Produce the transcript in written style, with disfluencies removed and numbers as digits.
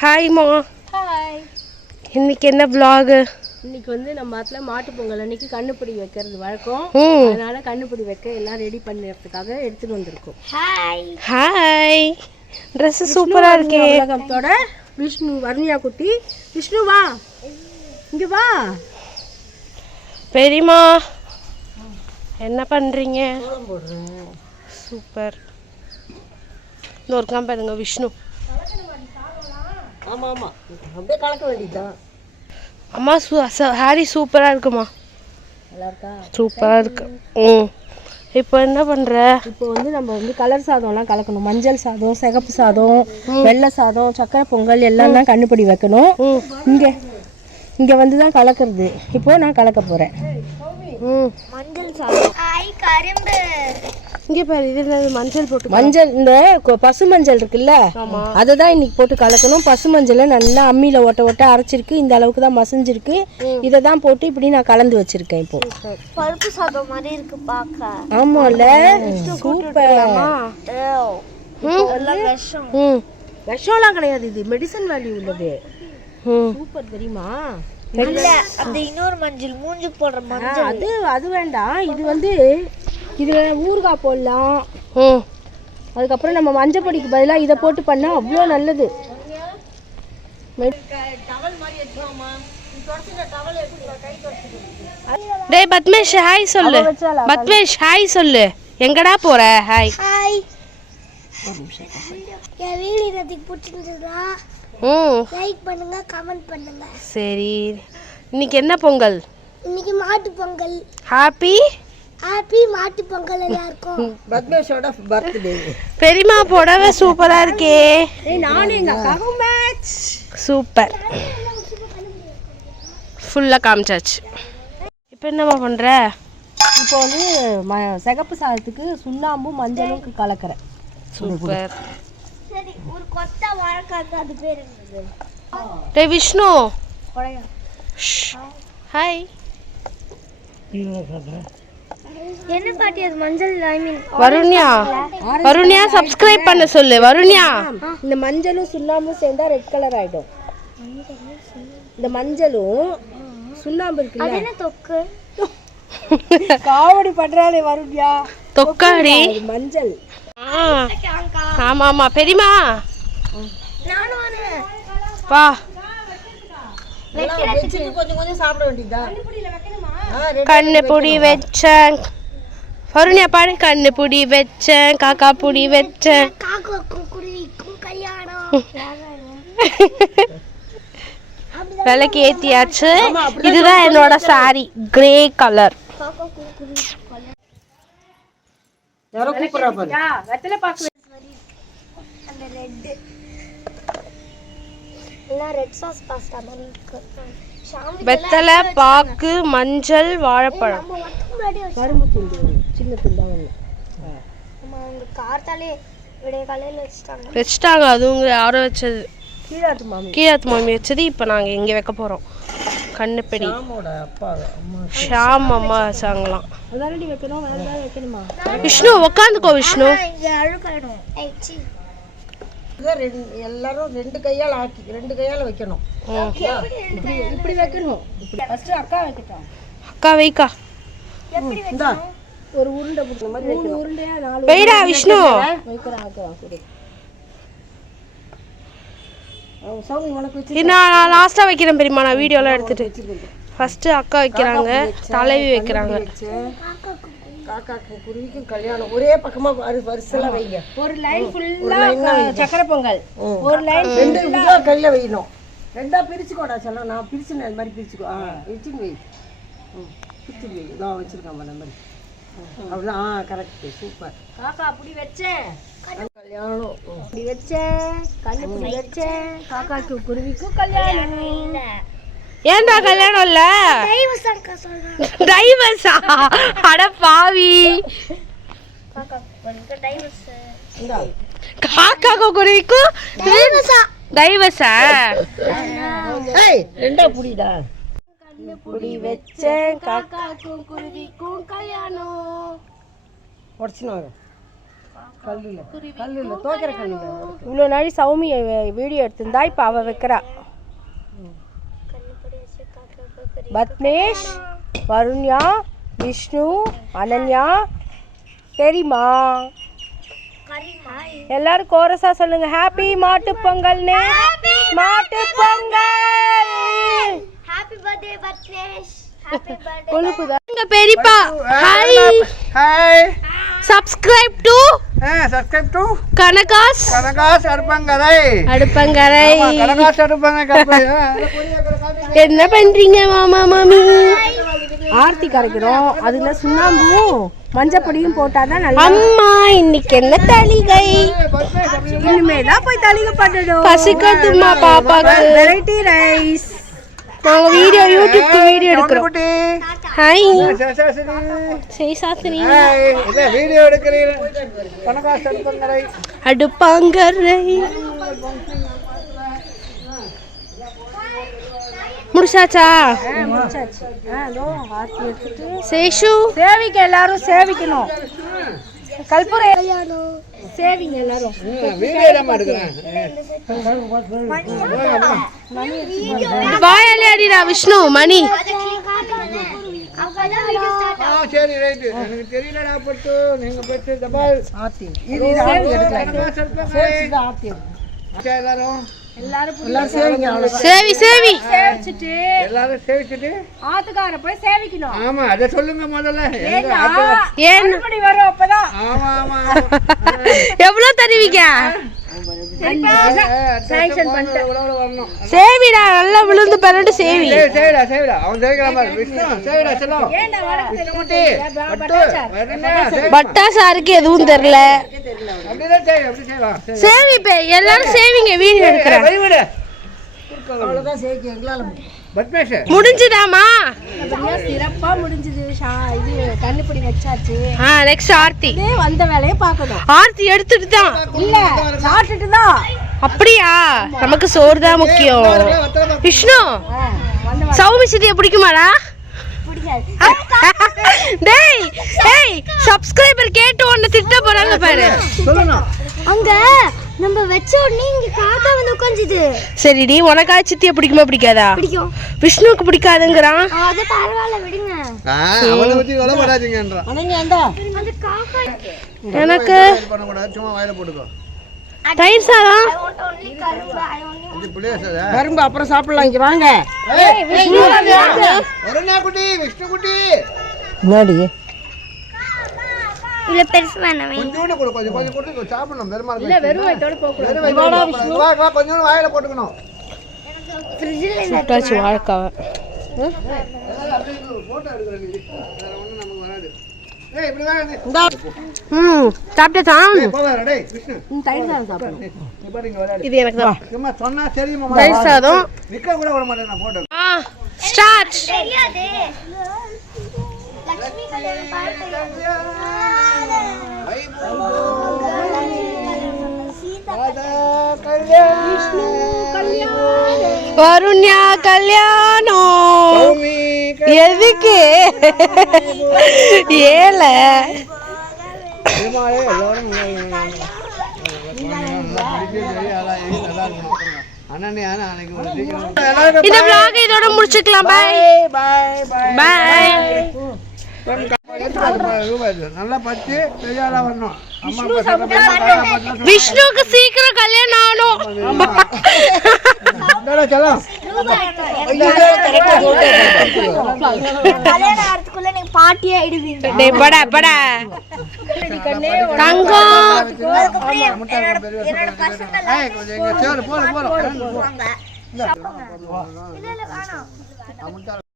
Hi மா. Hi. இன்னைக்கு என்ன vlog? இன்னைக்கு வந்து நம்ம ஆத்துல மாட்டு பொங்கல் அன்னைக்கு கண்ணுப்பொடி வைக்கிறது வழக்கம். அதனால கண்ணுப்பொடி வைக்க எல்லாம் ரெடி பண்ணுறதுக்காக எடுத்துட்டு வந்திருக்கோம். Hi hi. Dress சூப்பரா இருக்கே. உலகத்தோட விஷ்ணு வர்ணியா குட்டி. விஷ்ணு வா இங்க வா. பெரியம்மா என்ன பண்றீங்க? சூப்பர். இன்னொரு பாருங்க விஷ்ணு. ஆமா ஆமா அப்படியே கலக்க வேண்டியதுதான். அம்மா ஹாரி சூப்பரா இருக்குமா? நல்லா இருக்கா? சூப்பரா இருக்கு. இப்போ என்ன பண்ற? இப்போ வந்து நம்ம வந்து கலர் சாதம்லாம் கலக்கணும். மஞ்சள் சாதம், சிகப்பு சாதம், வெள்ளை சாதம், சக்கரை பொங்கல் எல்லாம் தான் கண்ணுப்பொடி வைக்கணும். இங்க வந்து தான் கலக்கிறது. இப்போ நான் கலக்க போறேன். மஞ்சள் சாதம். கரும்பு. இங்க பாரு, இது மஞ்சள் போட்டு. மஞ்சள் இந்த பசு மஞ்சள் இருக்குல்ல, அதை தான் இன்னைக்கு போட்டு கலக்கணும். பசு மஞ்சளை நல்லா அம்மியில ஓட்ட அரைச்சிருக்கு. இந்த அளவுக்கு தான் மசிஞ்சிருக்கு. இதை தான் போட்டு இப்படி நான் கலந்து வச்சிருக்கேன். இப்போ பருப்பு சாதம் மாதிரி இருக்கு பாக்க. ஆமால, சூப்பர். விஷம்லாம் கிடையாது, இது மெடிசன் வேல்யூ உள்ளது. சூப்பர் தெரியுமா? அந்த இன்னொரு மஞ்சள் மூஞ்சி போடுற மஞ்சள் அது வேண்டாம். இது வந்து இதுல ஊறுகாய் போடலாம். அதுக்கப்புறம் நம்ம மஞ்சள் பொடிக்கு பதிலாக இதை போட்டு பண்ணா அவ்வளோ நல்லது. டேய் பத்மேஷ் ஹாய் சொல்லு. பத்மேஷ் ஹாய் சொல்லு. எங்கடா போற? Hi hi. என் வீடியோ உங்களுக்கு பிடிச்சிருந்தா லைக் பண்ணுங்க, கமெண்ட் பண்ணுங்க. சரி, இன்னைக்கு என்ன பொங்கல்? இன்னைக்கு மாட்டு பொங்கல். ஹாப்பி மாட்டு பொங்கல் எல்லாருக்கும். பத்மேஷோட பர்த்டே. பெரியம்மா புடவை சூப்பரா இருக்கே. நானே எங்க அக்காவும் மேட்ச். சூப்பர். ஃபுல்லா காமிச்சாச்சு. இப்போ என்னம்மா பண்ற? இப்போ வந்து சிகப்பு சாதத்துக்கு சுண்ணாம்பும் மஞ்சளும் கலக்கிறேன். சூப்பர். சரி, ஒரு கொத்த வாழைக்காய், அது பேர் என்னது? டேய் விஷ்ணு. ஹாய். என்ன பாட்டி அது மஞ்சள்? ஐ மீன் வருண்யா சப்ஸ்கிரைப் பண்ண சொல்லு. வருண்யா, இந்த மஞ்சளும் சுண்ணாம்பும் சேர்ந்தா ரெட் கலர் ஆயிடும். இந்த மஞ்சளும் சுண்ணாம்பு இருக்குல்ல, அது என்ன தொக்கு? காவடி பண்றாளே வருண்யா. தொக்காடி மஞ்சள். ஆமா ஆமா பெரியம்மா. நானும் வரேன். வா. கொஞ்சம் கொஞ்சம் சாப்பிட வேண்டியதா? கண்ணு புடி வச்சேன். வருண்யா பாடு. கண்ணு புடி வச்சேன், காக்கா புடி வச்சேன். காக்காக்கும் குருவிக்கும் கல்யாணம். விலைக்கு ஏத்தியாச்சு. இதுதான் என்னோட சாரி, கிரே கலர். யாரோ கூப்பிடுறா பாரு. வெத்தலை பாக்கு. அந்த ரெட் எல்லாம் ரெட் சாஸ் பாஸ்தா மாதிரி இருக்கு. வெத்தலை பாக்கு, மஞ்சள், வாழைப்பழம். கரும்பு துண்டு, சின்ன துண்டாக இல்லை. நம்ம அவங்க கார்த்தாலே விடைய காலையில் வச்சுட்டாங்க. அதுவும் யாரோ வச்சது, கீழாத்து மாமி வச்சது. இப்போ நாங்கள் இங்கே வைக்க போகிறோம். கண்ணுப்படி ஷாம் அம்மா வச்சாங்களாம். விஷ்ணு உக்காந்துக்கோ. விஷ்ணு எல்லாரும் ரெண்டு கையால் ஆக்கி ரெண்டு கையால் வைக்கணும். இப்படி வைக்கணும். ஃபர்ஸ்ட் அக்கா வைக்கட்டும். அக்கா வைக்கா. ஒரு உருண்டை பிடிச்ச மாதிரி வைக்கணும். உருண்டையா 4 வைடா விஷ்ணு. வைக்கிறேன் அக்கா. சாமி உனக்கு வச்சு நான் லாஸ்டா வைக்கிறேன் பெரியம்மா. நான் வீடியோலாம் எடுத்துட்டு ஃபர்ஸ்ட் அக்கா வைக்கிறாங்க, தலைவி வைக்கிறாங்க. காக்காக்கு குருவிக்கும் கல்யாணம். ஒரே பக்கமா வரிசைலாம் வைங்க. ஒரு லைன் ஃபுல்லா சக்கரை பொங்கல். ஒரு லைன் ரெண்டு கையில வைக்கணும். ரெண்டா பிரிச்சுக்கோடா சொல்ல. நான் பிரிச்சுனேன், அது மாதிரி பிரிச்சுக்கோ. வச்சுன்னு வை. பிரிச்சு வை. நான் வச்சிருக்கேன் அந்த மாதிரி. அவ்வளோதான். கரெக்ட். சூப்பர். காக்கா அப்படி வச்சேன் கல்யாணம். அப்படி வச்சேன் கண்ணு புடி வச்சேன். காக்காக்கு குருவிக்கும் கல்யாணம். ஏன்டா கல்யாணம் இல்ல? டைவர்ஸா? அட பாவி. காக்காக்கு குருவிக்கும் டைவர்ஸா? ரெண்டா புடிடா. புடி வச்சேன் காக்காக்கும் குருவிக்கும் கல்யாணம். உடச்சுன்னு வரும். கல்லுல தோக்கிற கல்லுல இவ்வளோ நாள் சௌமி வீடியோ எடுத்திருந்தா இப்போ அவ வைக்கிறா. பத்மேஷ், வருண்யா, விஷ்ணு, அனன்யா, தெரியுமா? எல்லாரும் கோரஸா சொல்லுங்க. ஹாப்பி மாட்டு பொங்கல்னு. மாட்டு Pongal. Happy birthday Padmesh. Happy birthday கொழுப்புதா எங்க பெரியப்பா. Hi hi. சப்ஸ்கிரைப் டு கனகாஸ் அடுப்பங்கரை. அடுப்பங்கரை. அடுப்பங்கரை. என்ன பண்றீங்க மாமா மாமி? ஆர்த்தி கரைக்கிறோம். அதுல சுண்ணாம்பும் மஞ்சப்பொடியும் போட்டாதான் நல்லா. அம்மா இன்னைக்கு என்ன தளிகை? இனிமேதான் போய் தளிகை பண்ணணும். பசிக்குதுமா பாப்பாக்கு. Variety rice. நாங்க வீடியோ யூடியூப்க்கு வீடியோ எடுக்கிறோம். ஹாய் சரி சாஸ்திரி. வீடியோ எடுக்கிறீங்க. கனகாஸ் அடுப்பங்கரை. அடுப்பங்கரை. முடிச்சாச்சா? முடிச்சாச்சு. அதோ ஆர்த்தி எடுத்துட்டு சேஷு சேவிக்க எல்லாரும் சேவிக்கணும். கல்புரை சேவிங்க எல்லாரும். வீடியோ தான் எடுக்கிறேன். வாயாடிடா விஷ்ணு மணி. சரி ரைட். எனக்கு தெரியலடா பட்டு. நீங்க பெற்று தபால் ஆர்த்தி இது ஆர்த்தி எடுக்கலாம். சேவிச்சுட்டு ஆர்த்தி எல்லாரும் எல்லாரும் சேவிங்க. சேவி சேவி சேவிச்சுட்டு எல்லாரும் சேவிச்சுட்டு ஆத்துக்கார போய் சேவிக்கணும். ஆமா அத சொல்லுங்க முதல்ல. ஏன் எப்படி வரும் அப்பதான்? ஆமா ஆமா. எவ்வளவு தருவீங்க? சாங்ஷன் பண்ணிட்டு வரணும். சேவிடா நல்லா விழுந்து பரண்டு சேவி. சேவிடா சேவிடா. அவன் சேவிக்கலாம் பாரு. விஷ்ணு சேவிடா செல்லம். ஏண்டா வடக்கு குட்டி பட்டு வரணும். பட்டா சாருக்கு எதுவும் தெரியல. அப்படியே சேவி அப்படி செய்யலாம். சேவி பே எல்லாரும் சேவிங்க வீடியோ எடுக்கிறேன். போய் விடு. அவ்வளவுதான் சேவிக்க எங்களால முடியும். பத்மேஷ் முடிஞ்சுதாமா? சிறப்பா முடிஞ்சது. இது கண்ணுப்படி வச்சாச்சு. நெக்ஸ்ட் ஆர்த்தி. வந்த வேலையை பார்க்கணும். ஆர்த்தி எடுத்துட்டு தான் இல்ல சாப்பிட்டுட்டு தான். அப்படியா? நமக்கு சோறு தான் முக்கியம். விஷ்ணு சௌமி சிட்டியை பிடிக்குமாடா? டேய் டேய் சப்ஸ்கிரைபர் கேட்டு ஒன்னு திட்ட போறாங்க பாரு. சொல்லணும். அங்க நம்ம வெச்ச உடனே இங்க காக்கா வந்து உட்கார்ந்துது. சரிடி உனக்கா சித்தியை பிடிக்குமா பிடிக்காதா? பிடிக்கும். விஷ்ணுவுக்கு பிடிக்காதுங்கறான். அது பரவாயில்ல விடுங்க. அவளை பத்தி வள வராதீங்கன்றா. அனங்கடா அந்த காக்கா எனக்கு பண்ண கூடாது. சும்மா வாயில போட்டுக்கோ. தயிர் சாதம். இது புளிய சாதா. கரும்பு அப்புறம் சாப்பிடலாம். இங்க வாங்க. ஒருனா குட்டி விஷ்ணு குட்டி. என்னடி இல்ல பெருசு வேணாமே. கொஞ்சோண்டு கொடு. கொஞ்சம் கொஞ்சம் கொடு. சாப்பிடணும். பெருமாள் இல்ல வெறும் வயித்தோட போக கூடாது. வா வா கொஞ்சம் வாயில போட்டுக்கணும். ஃப்ரிட்ஜ்ல சுட்டாச்சு வாழ்க்காவ. போட்டோ எடுக்கறேன் நீ. வேற ஒண்ணும் நமக்கு வராது. ஏய் இப்படி வா. சாப்பிட்டா ஏய் போடா டேய் விஷ்ணு. தயிர் சாதம் சாப்பிடணும். நீ பாருங்க வராது. இது எனக்கு தான். சும்மா சொன்னா தெரியுமா? தயிர் சாதம். நிக்க கூட விட மாட்டேன் நான் போட்டோ. ஸ்டார்ட். தெரியாது. லட்சுமி கல்யாணம் பாட்டு. வருண்யா கல்யாணம். எதுக்கு? ஏல பெருமாளே எல்லாரும் இந்த vlog இதோட முடிச்சுக்கலாம். Bye bye. நல்லா பச்சு பெரியாளா வரணும். விஷ்ணுக்கு சீக்கிரம் கல்யாணம் ஆகணும். கல்யாணம் ஆறதுக்குள்ள நீங்க பாட்டியே ஆயிடுவீங்க. டேய் படா படா தங்கம். என்னோட பசங்க போல போல இல்ல வேணாம்.